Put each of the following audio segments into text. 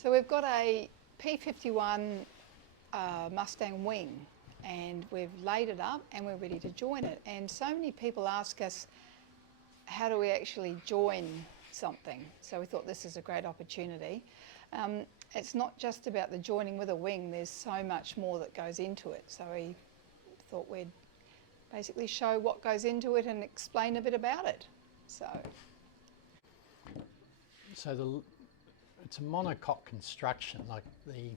So we've got a P-51 Mustang wing, and we've laid it up and we're ready to join it. And so many people ask us, how do we actually join something? So we thought this is a great opportunity. It's not just about the joining with a wing, there's so much more that goes into it. So we thought we'd basically show what goes into it and explain a bit about it. It's a monocoque construction, like the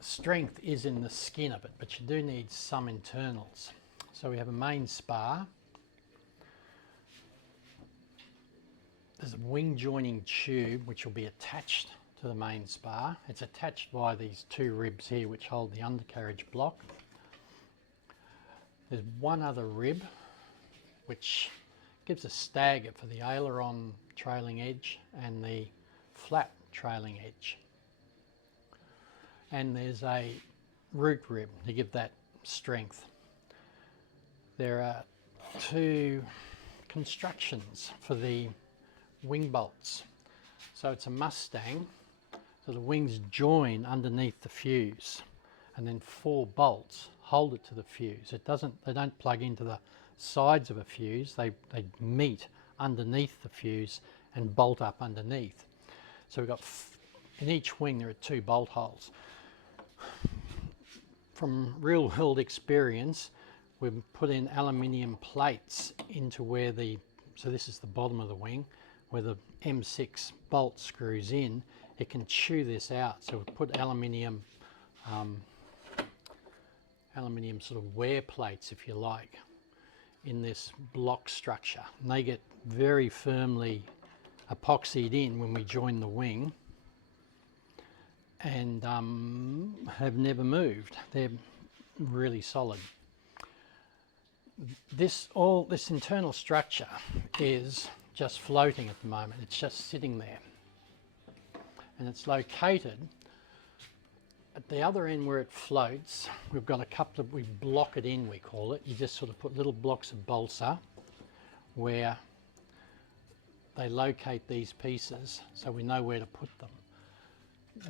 strength is in the skin of it, but you do need some internals. So we have a main spar. There's a wing joining tube which will be attached to the main spar. It's attached by these two ribs here which hold the undercarriage block. There's one other rib which gives a stagger for the aileron trailing edge and the flat trailing edge. And there's a root rib to give that strength. There are two constructions for the wing bolts. So it's a Mustang, so the wings join underneath the fuse, and then 4 bolts hold it to the fuse. They don't plug into the sides of a fuse, they meet underneath the fuse and bolt up underneath. So we've got, in each wing there are 2 bolt holes. From real world experience, we've put in aluminium plates into where so this is the bottom of the wing, where the M6 bolt screws in. It can chew this out, so we've put aluminium sort of wear plates, if you like, in this block structure, and they get very firmly epoxied in when we join the wing, and have never moved. They're really solid. This internal structure is just floating at the moment. It's just sitting there, and it's located at the other end where it floats. We've got a couple of, we block it in, we call it. You just sort of put little blocks of balsa where they locate these pieces so we know where to put them.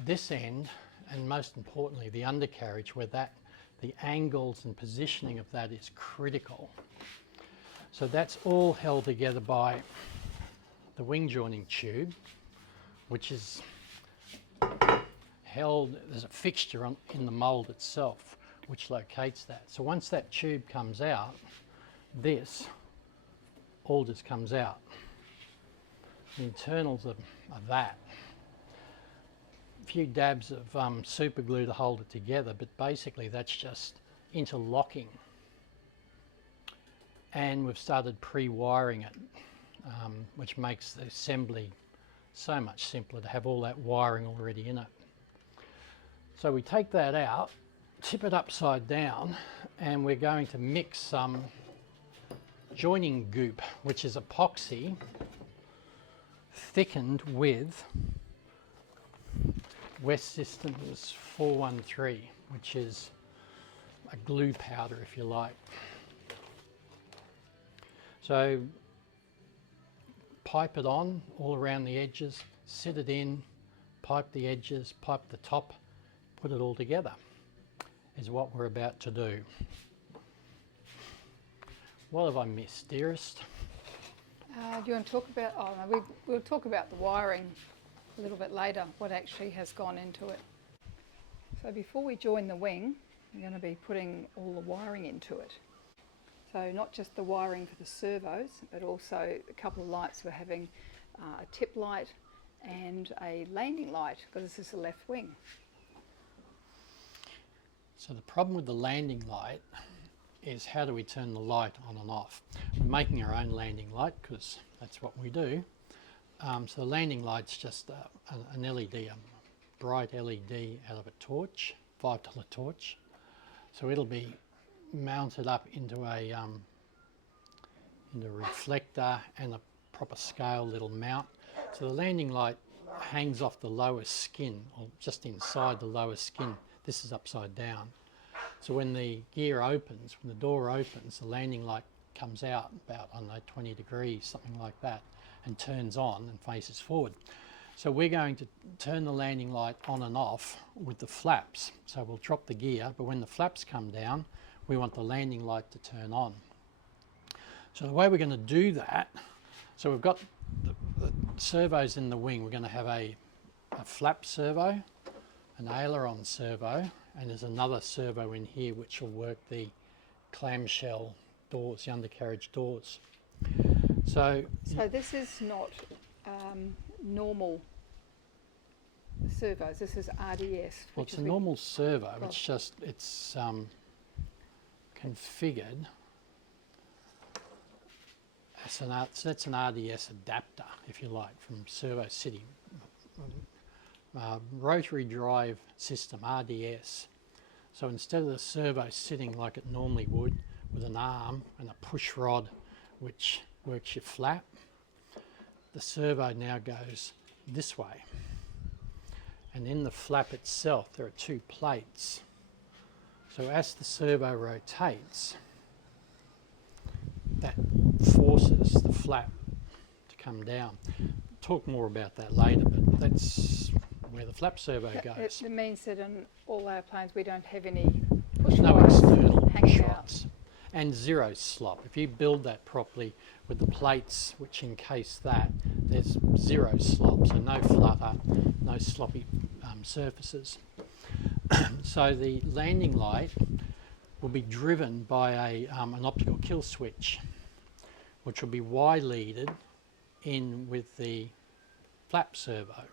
This end, and most importantly the undercarriage, where the angles and positioning of that is critical. So that's all held together by the wing joining tube, which is held, there's a fixture in the mould itself which locates that. So once that tube comes out, this all just comes out. The internals of that. A few dabs of super glue to hold it together, but basically that's just interlocking. And we've started pre-wiring it, which makes the assembly so much simpler to have all that wiring already in it. So we take that out, tip it upside down, and we're going to mix some joining goop, which is epoxy thickened with West Systems 413, which is a glue powder, if you like. So pipe it on all around the edges, sit it in, pipe the edges, pipe the top, put it all together is what we're about to do. What have I missed, dearest? Do you want to talk about, we'll talk about the wiring a little bit later, what actually has gone into it. So before we join the wing, we're going to be putting all the wiring into it. So not just the wiring for the servos, but also a couple of lights. We're having a tip light and a landing light, because this is the left wing. So the problem with the landing light is, how do we turn the light on and off? We're making our own landing light because that's what we do. So the landing light's just an LED, a bright LED out of a torch, $5 torch. So it'll be mounted up into a reflector and a proper scale little mount. So the landing light hangs off the lower skin, or just inside the lower skin. This is upside down. So when the gear opens, when the door opens, the landing light comes out about, I don't know, 20 degrees, something like that, and turns on and faces forward. So we're going to turn the landing light on and off with the flaps. So we'll drop the gear, but when the flaps come down, we want the landing light to turn on. So the way we're going to do that, so we've got the servos in the wing. We're going to have a flap servo, an aileron servo, and there's another servo in here which will work the clamshell doors, the undercarriage doors. So this is not normal servos, this is RDS. Well, it's a normal servo, it's just, it's configured. So that's an RDS adapter, if you like, from Servo City. Rotary drive system, RDS. So instead of the servo sitting like it normally would with an arm and a push rod which works your flap, the servo now goes this way. And in the flap itself there are two plates. So as the servo rotates, that forces the flap to come down. Talk more about that later, but that's where the flap servo goes. It means that in all our planes we don't have any push No rods external hanging shots. And zero slop. If you build that properly with the plates which encase that, there's zero slop, so no flutter, no sloppy surfaces. So the landing light will be driven by an optical kill switch, which will be Y-leaded in with the flap servo.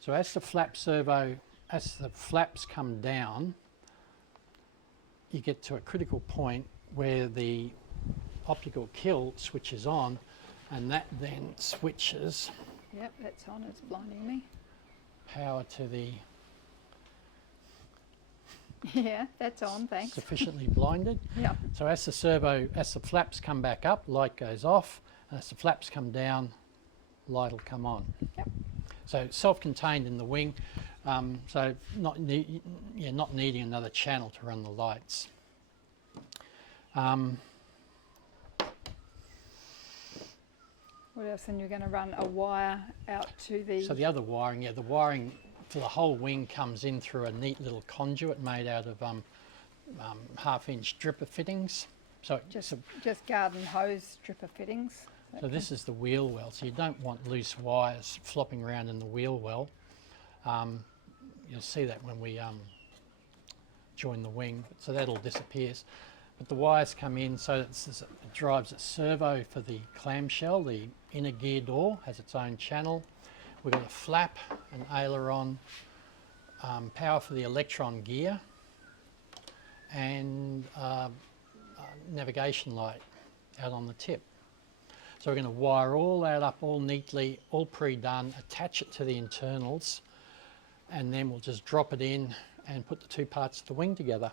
So as the flap servo, as the flaps come down, you get to a critical point where the optical kill switches on, and that then switches. Yep, that's on, it's blinding me. Power to the Yeah, that's on, thanks. sufficiently blinded. Yep. So as the flaps come back up, light goes off, and as the flaps come down, light will come on. Yep. So self-contained in the wing, so not needing another channel to run the lights. What else? And you're going to run a wire out to the... So the other wiring, the wiring for the whole wing comes in through a neat little conduit made out of half-inch dripper fittings. So just garden hose dripper fittings. So this is the wheel well, so you don't want loose wires flopping around in the wheel well. You'll see that when we join the wing, so that all disappears. But the wires come in, so it drives a servo for the clamshell. The inner gear door has its own channel. We've got a flap, an aileron, power for the electron gear, and navigation light out on the tip. So we're going to wire all that up all neatly, all pre-done, attach it to the internals, and then we'll just drop it in and put the two parts of the wing together.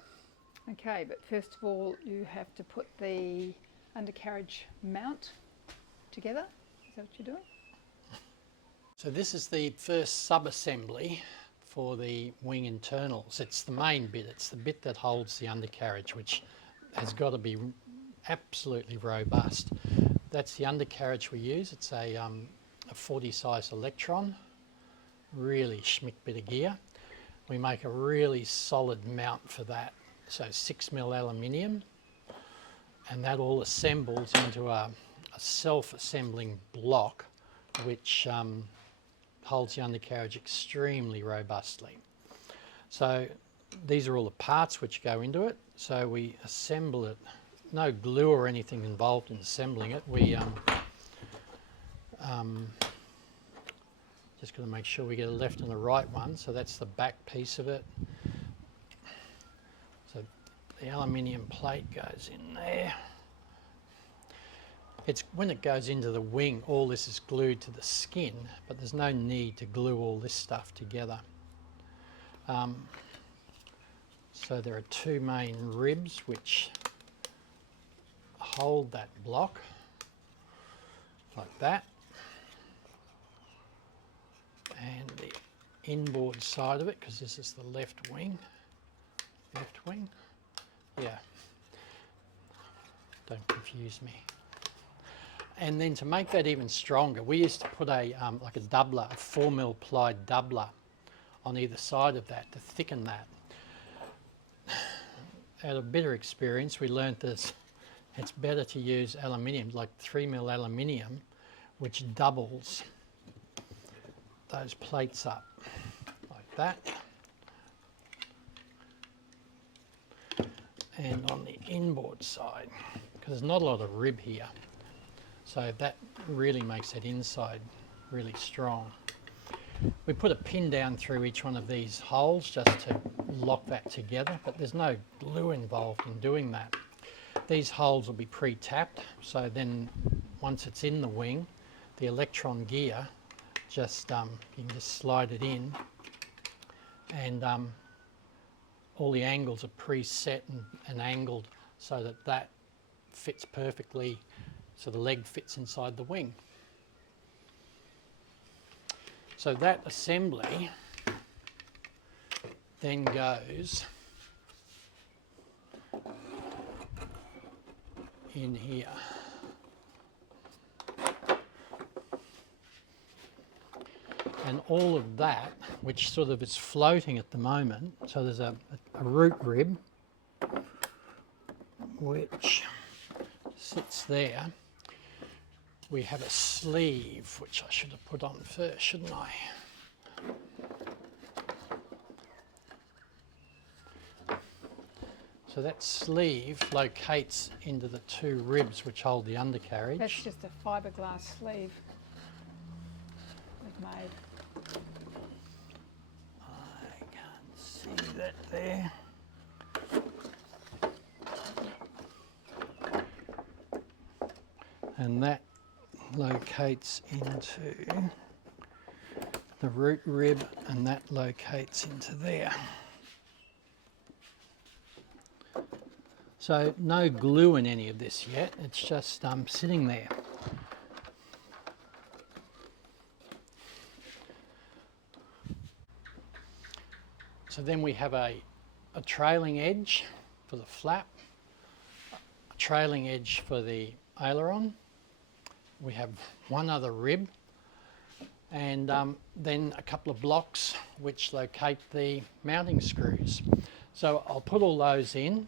Okay, but first of all you have to put the undercarriage mount together. Is that what you're doing? So this is the first sub-assembly for the wing internals. It's the main bit, it's the bit that holds the undercarriage, which has got to be absolutely robust. That's the undercarriage we use. It's a 40 size Electron, really schmick bit of gear. We make a really solid mount for that, so 6mm aluminium, and that all assembles into a self-assembling block which holds the undercarriage extremely robustly. So these are all the parts which go into it, so we assemble it. No glue or anything involved in assembling it. We just got to make sure we get a left and a right one. So that's the back piece of it. So the aluminium plate goes in there. It's when it goes into the wing, all this is glued to the skin, but there's no need to glue all this stuff together. So there are two main ribs which hold that block like that, and the inboard side of it, because this is the left wing, yeah, don't confuse me, And then to make that even stronger, we used to put a like a doubler, a 4mm plied doubler on either side of that to thicken that. Out of bitter experience, we learnt that it's better to use aluminium, like 3mm aluminium, which doubles those plates up like that. And on the inboard side, because there's not a lot of rib here, so that really makes that inside really strong. We put a pin down through each one of these holes just to lock that together, but there's no glue involved in doing that. These holes will be pre-tapped, so then once it's in the wing, the electron gear, just you can just slide it in, and all the angles are preset and angled so that that fits perfectly, so the leg fits inside the wing. So that assembly then goes in here. And all of that, which sort of is floating at the moment, so there's a root rib which sits there. We have a sleeve, which I should have put on first, shouldn't I? So that sleeve locates into the two ribs which hold the undercarriage. That's just a fiberglass sleeve we've made. I can't see that there. And that locates into the root rib, and that locates into there. So no glue in any of this yet, it's just sitting there. So then we have a trailing edge for the flap, a trailing edge for the aileron. We have one other rib, and then a couple of blocks which locate the mounting screws. So I'll put all those in,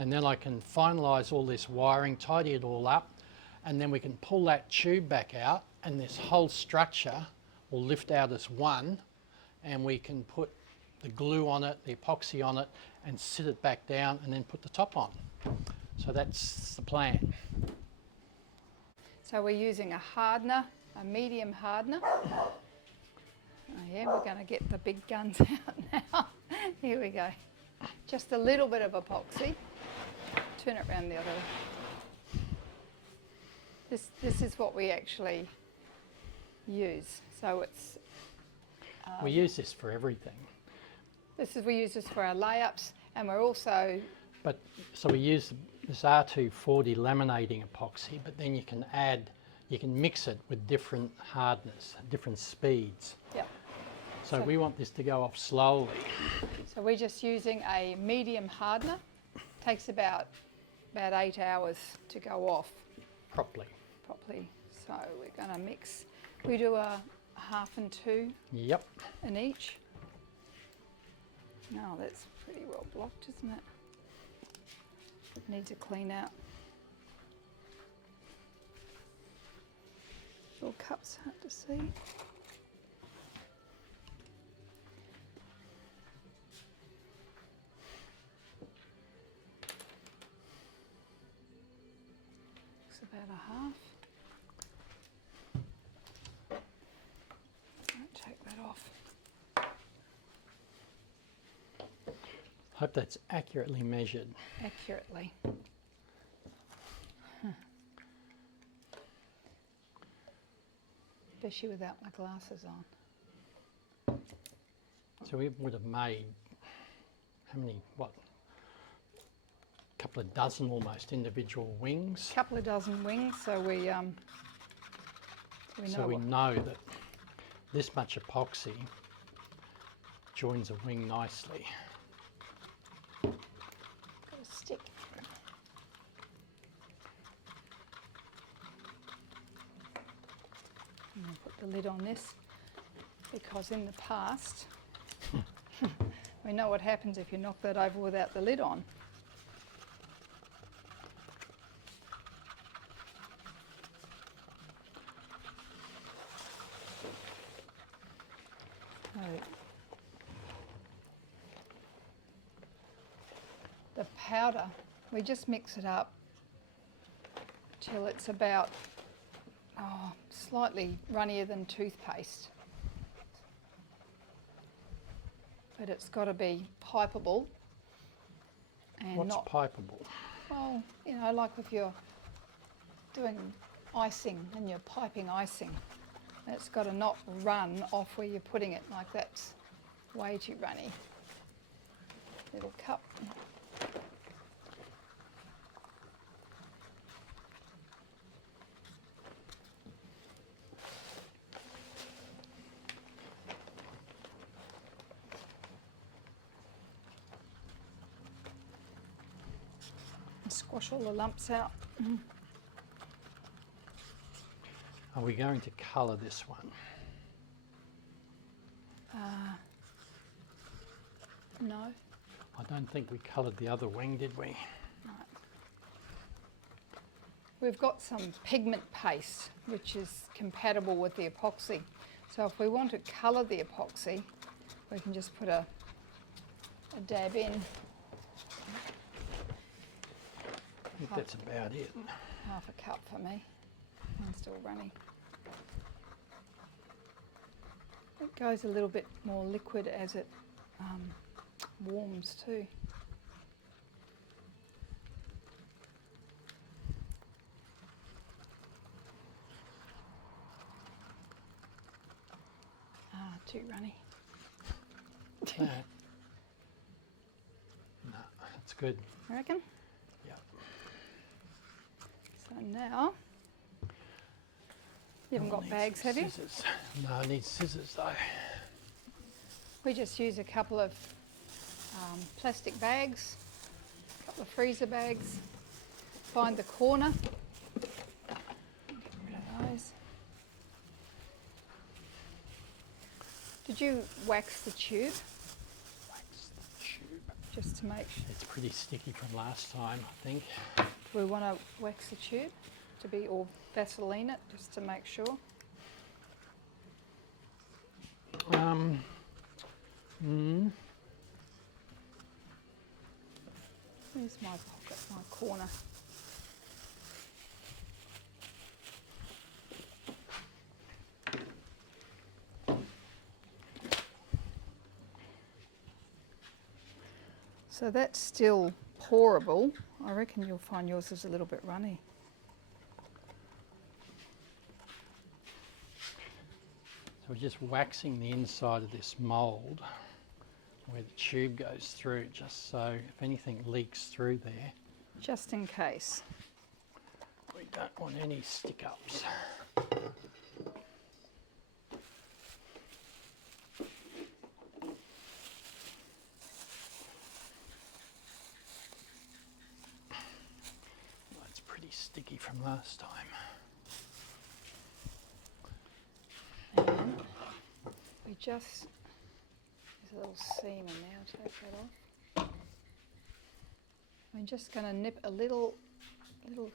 and then I can finalise all this wiring, tidy it all up, and then we can pull that tube back out, and this whole structure will lift out as one, and we can put the glue on it, the epoxy on it, and sit it back down, and then put the top on. So that's the plan. So we're using a hardener, a medium hardener. Oh yeah, we're going to get the big guns out now. Here we go. Just a little bit of epoxy. Turn it around the other way. This is what we actually use. So it's... we use this for everything. We use this for our layups, and we're also... So we use this R240 laminating epoxy, but then you can mix it with different hardness, different speeds. Yeah. So we want this to go off slowly. So we're just using a medium hardener. Takes about 8 hours to go off. Properly. So we're going to mix. We do a 1/2 and 2. Yep. In each. No, that's pretty well blocked, isn't it? Needs a clean out. Little cups hard to see. Looks about a 1/2. I'll take that off. Hope that's accurately measured. Accurately. Especially without my glasses on. So we would have made, how many, what? A couple of dozen almost individual wings. Couple of dozen wings, so we know that this much epoxy joins a wing nicely. Got a stick. lid on this, because in the past we know what happens if you knock that over without the lid on. The powder, we just mix it up till it's about slightly runnier than toothpaste. But it's got to be pipeable and What's not pipeable? well, you know, like if you're doing icing and you're piping icing, it's got to not run off where you're putting it, like that's way too runny. Little cup. Squash all the lumps out. Are we going to colour this one? No. I don't think we coloured the other wing, did we? No. We've got some pigment paste which is compatible with the epoxy. So if we want to colour the epoxy, we can just put a dab in. I think that's about it. Half a cup for me. Mine's still runny. It goes a little bit more liquid as it warms too. Too runny. No, that's good. I reckon. Yep. So now, you haven't got bags, have you? Scissors. No, I need scissors though. We just use a couple of plastic bags, a couple of freezer bags. Find the corner. Get rid of those. Did you wax the tube? Wax the tube. Just to make sure. It's pretty sticky from last time, I think. Do we want to wax the tube to be, or Vaseline it, just to make sure? Where's my pocket, my corner? So that's still pourable. I reckon you'll find yours is a little bit runny. So we're just waxing the inside of this mould where the tube goes through, just so if anything leaks through there, Just in case. we don't want any stick-ups. That's pretty sticky from last time. And we just, there's a little seam in there, I'll take that off. I'm just going to nip a little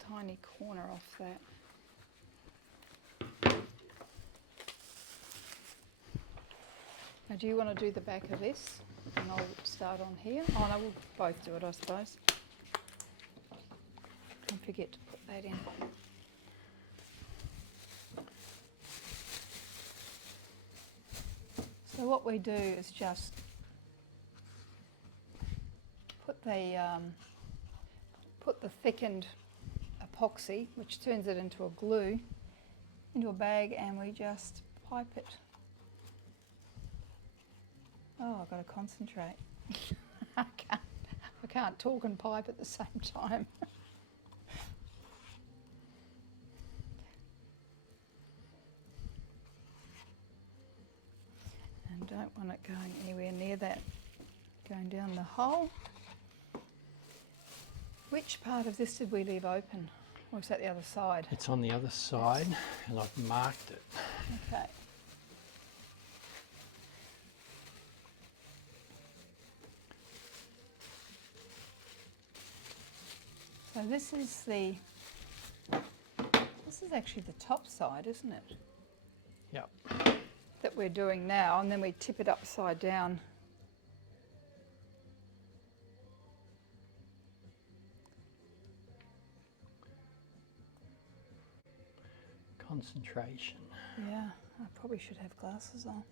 tiny corner off that. Now do you want to do the back of this? And I'll start on here. Oh no, we'll both do it, I suppose. Don't forget to put that in. So what we do is just put the thickened epoxy, which turns it into a glue, into a bag, and we just pipe it. Oh, I've got to concentrate. I can't talk and pipe at the same time. And don't want it going anywhere near that, going down the hole. Which part of this did we leave open? Or is that the other side? It's on the other side, and I've marked it. Okay. this is actually the top side, isn't it? Yep. That we're doing now, and then we tip it upside down. Concentration. Yeah, I probably should have glasses on.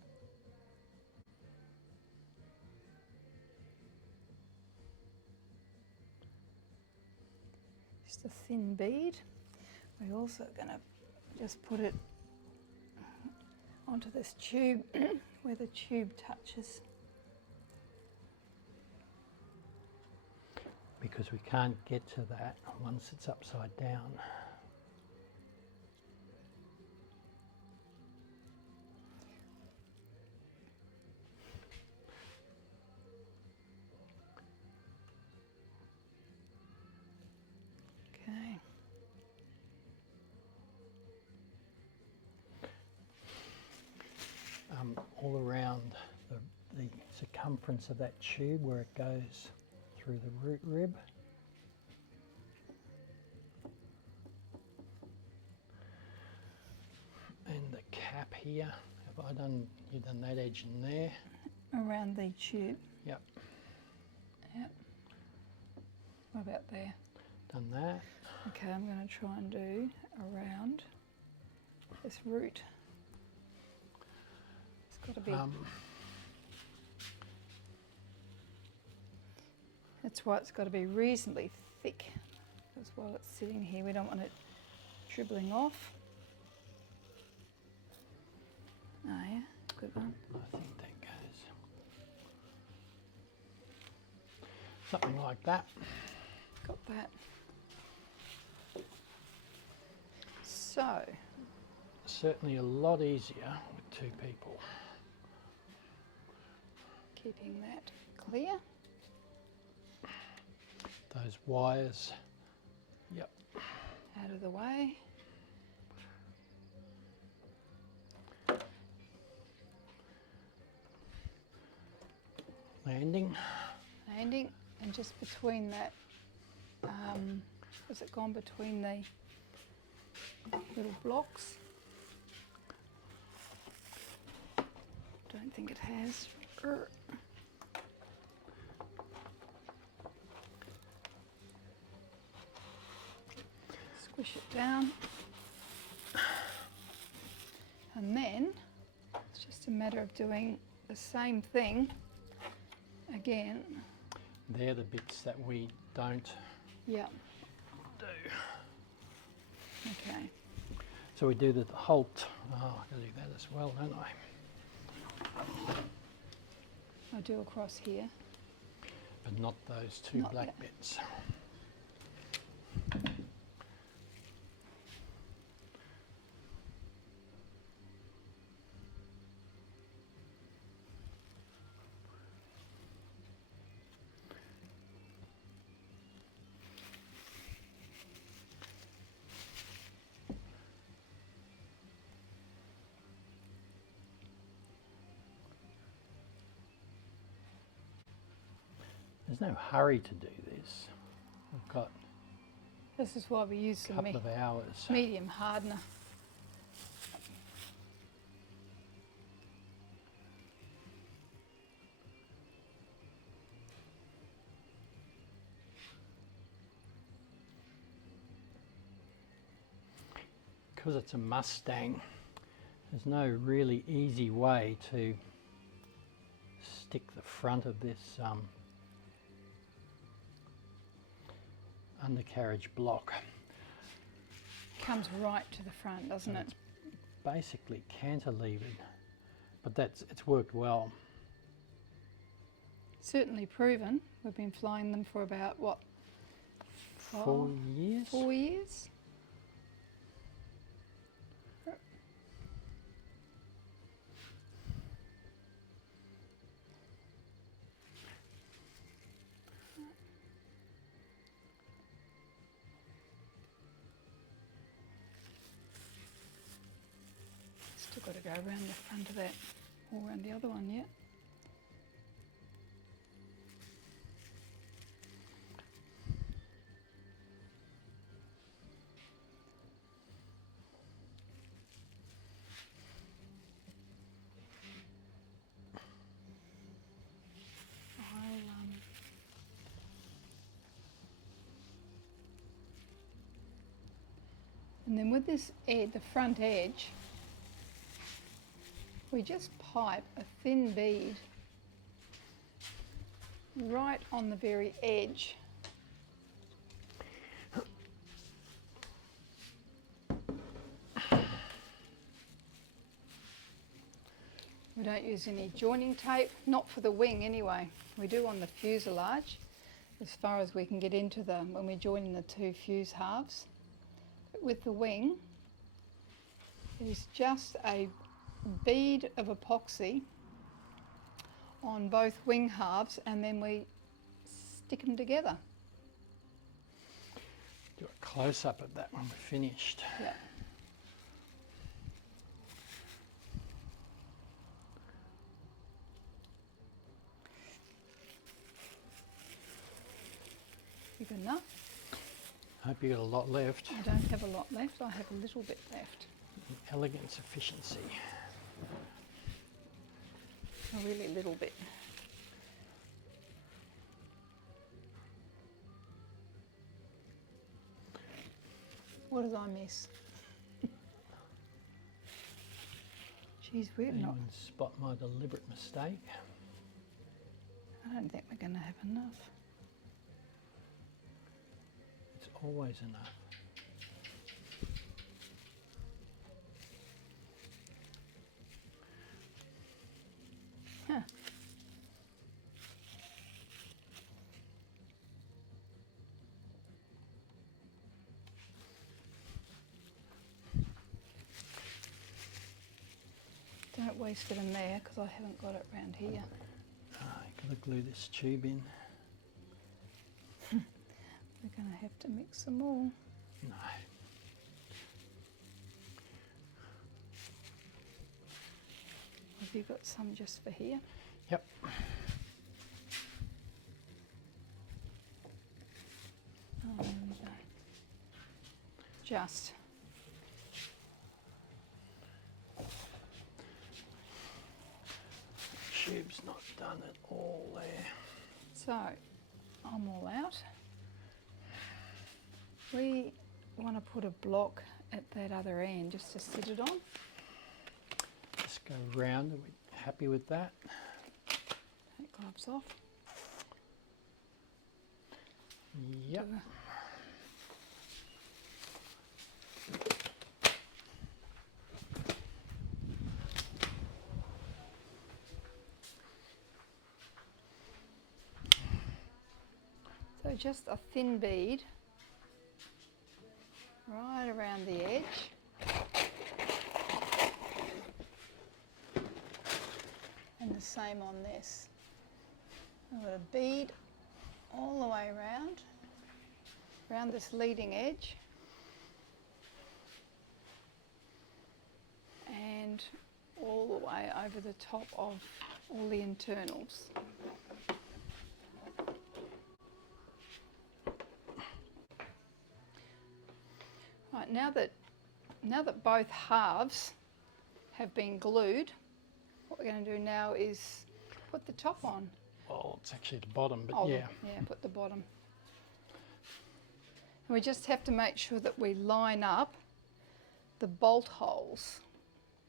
Just a thin bead. We're also going to just put it onto this tube where the tube touches. Because we can't get to that once it's upside down. Okay. All around the circumference of that tube where it goes through the root rib. And the cap here. Have I done, you've done that edge in there? Around the tube. Yep. Yep. What about there? Done that. Okay, I'm going to try and do around this root. It's got to be. That's why it's got to be reasonably thick. Because while it's sitting here, we don't want it dribbling off. Oh yeah, good one. I think that goes something like that. Got that. So. Certainly a lot easier with two people. Keeping that clear. Those wires, yep. Out of the way. Landing. Landing, and just between that, has it gone between the little blocks? Don't think it has. Squish it down. And then it's just a matter of doing the same thing again. They're the bits that we don't Yeah. do. Okay. So we do the halt. Oh, I've got to do that as well, don't I? I do across here. But not those two Not black yet. bits. There's no hurry to do this. We've got This is why we use a some couple of hours. medium hardener. Because it's a Mustang, there's no really easy way to stick the front of this undercarriage block. Comes right to the front, doesn't it? It's basically cantilevered, but it's worked well. Certainly proven. We've been flying them for about, what, 4 years? 4 years? Still got to go around the front of that, or around the other one yet. And then with this the front edge, we just pipe a thin bead right on the very edge. We don't use any joining tape, not for the wing anyway. We do on the fuselage, as far as we can get into when we're joining the two fuse halves. But with the wing, it's just a bead of epoxy on both wing halves, and then we stick them together. Do a close-up of that when we're finished. Yeah. Good enough. Hope you got a lot left. I don't have a lot left, I have a little bit left. Elegance, efficiency. A really little bit. What did I miss? Geez, we're not. Anyone spot my deliberate mistake? I don't think we're going to have enough. It's always enough. Huh. Don't waste it in there because I haven't got it round here. Got to glue this tube in. We're going to have to mix them all. No. Have you got some just for here? Yep. Oh, there we go. Just. Tube's not done at all there. So, I'm all out. We want to put a block at that other end just to sit it on. Just go round. Are we happy with that? Take gloves off. Yep. So just a thin bead right around the edge. And the same on this. I've got a bead all the way around this leading edge. And all the way over the top of all the internals. Right, now that both halves have been glued, what we're going to do now is put the top on. Well, it's actually the bottom, but Oh, yeah. Yeah, put the bottom. And we just have to make sure that we line up the bolt holes.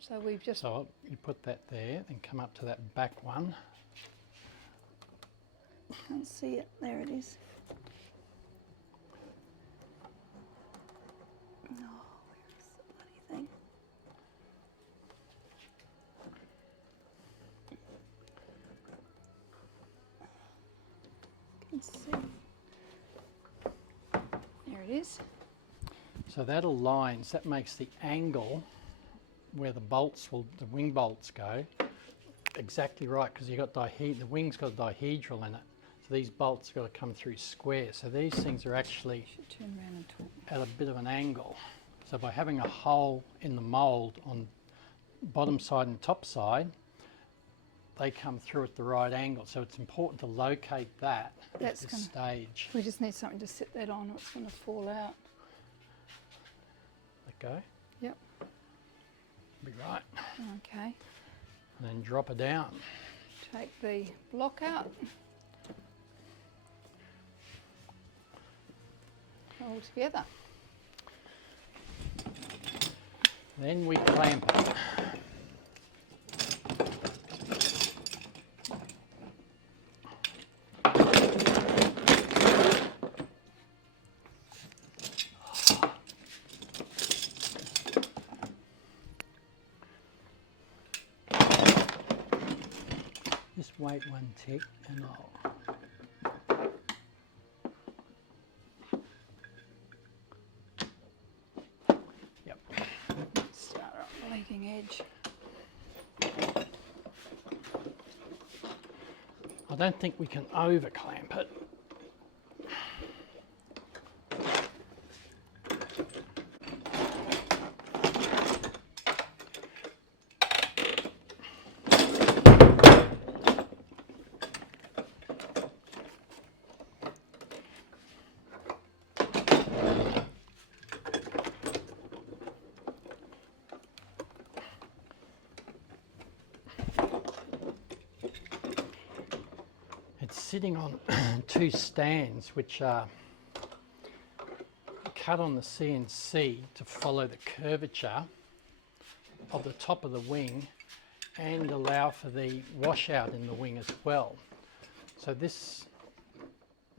So we've just... So you put that there and come up to that back one. Can't see it. There it is. Oh, where's the bloody thing? Can see. There it is. So that aligns, that makes the angle where the wing bolts go exactly right, because you've got the wing's got a dihedral in it. So these bolts have got to come through square. So these things are actually Should turn around and talk. at a bit of an angle. So by having a hole in the mould on bottom side and top side, they come through at the right angle. So it's important to locate that at this stage. We just need something to sit that on or it's going to fall out. Let go. Yep. Be right. Okay. And then drop it down. Take the block out. All together. Then we clamp it. Just wait one tick and I'll... Yep. Start on the leading edge. I don't think we can over clamp it. It's sitting on two stands which are cut on the CNC to follow the curvature of the top of the wing and allow for the washout in the wing as well. So this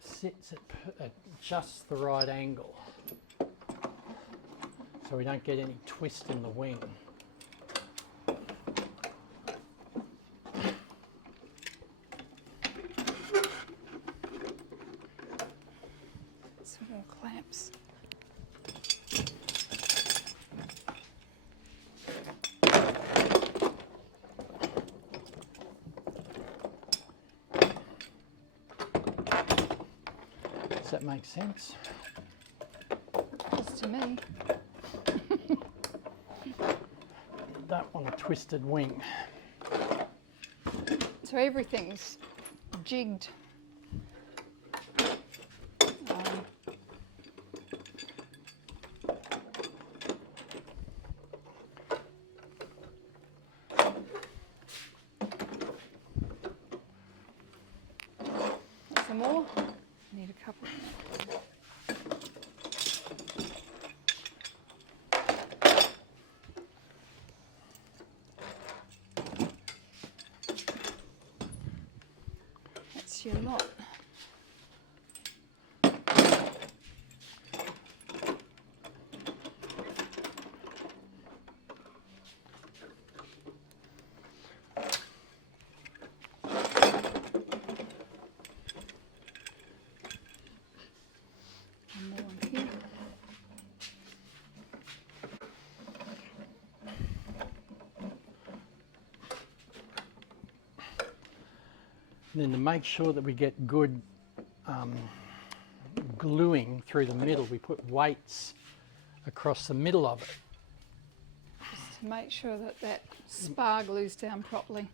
sits at just the right angle so we don't get any twist in the wing. Some more clamps. Does that make sense? Just to me. Don't want a twisted wing. So everything's jigged. Some more. Need a couple. That's your lot. One more one here. And then to make sure that we get good gluing through the middle, we put weights across the middle of it. Just to make sure that that spar glues down properly.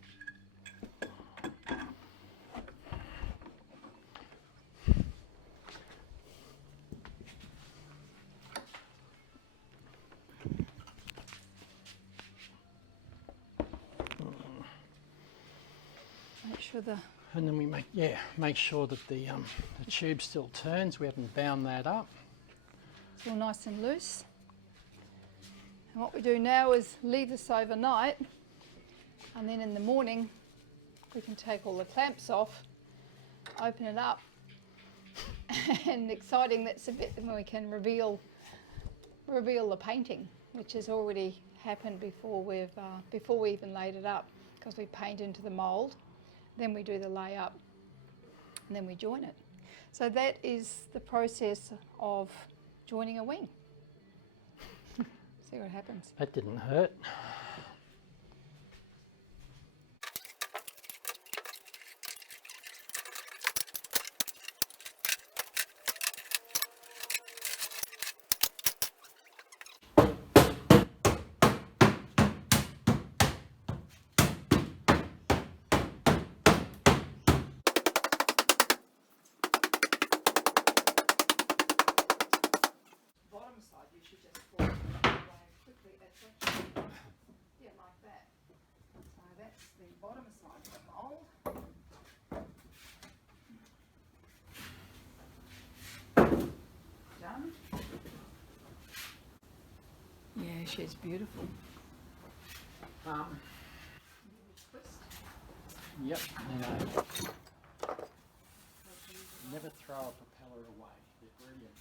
Make sure the And then we make sure that the tube still turns. We haven't bound that up. it's all nice and loose. And what we do now is leave this overnight, and then in the morning we can take all the clamps off, open it up, and exciting, that's a bit when we can reveal the painting, which has already happened before we even laid it up, because we paint into the mould, then we do the lay up, and then we join it. So that is the process of joining a wing. See what happens. That didn't hurt. Bottom side, you should just fold it away quickly. That's actually, yeah, like that. So that's the bottom side of the mould. Done. Yeah, she's beautiful. Yep, never throw a propeller away. They're brilliant.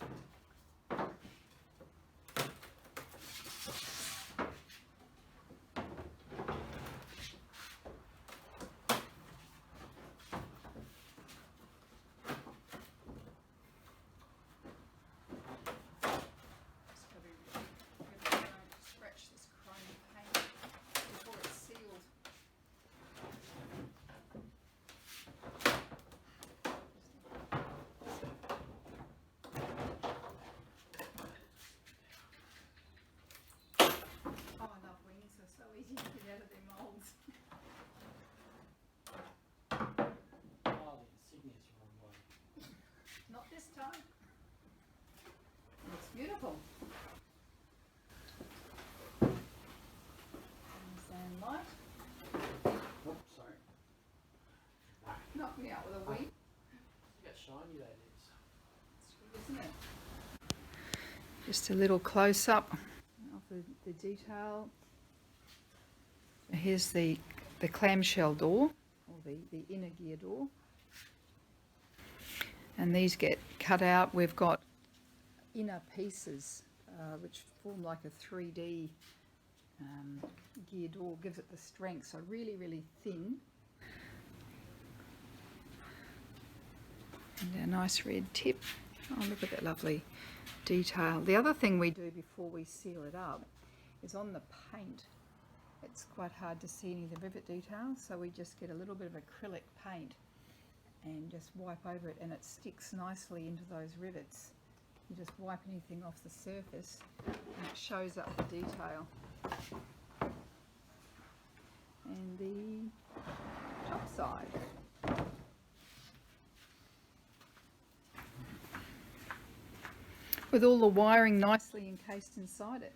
Scratch this chrome paint before it's sealed. Oh, I love wings. They're so easy to get out of their moulds. Oh, the insignia's the wrong way. Not this time. Looks beautiful. Sand light. Oops, sorry. Knock me out with a wing. Look how shiny that is. It's good, isn't it? Just a little close up of the detail. Here's the clamshell door, or the inner gear door. And these get cut out. We've got inner pieces which form like a 3D gear door, gives it the strength, so really, really thin. And a nice red tip. Oh, look at that lovely detail. The other thing we do before we seal it up is on the paint. It's quite hard to see any of the rivet details, so we just get a little bit of acrylic paint and just wipe over it, and it sticks nicely into those rivets. You just wipe anything off the surface and it shows up the detail. And the top side. With all the wiring nicely encased inside it.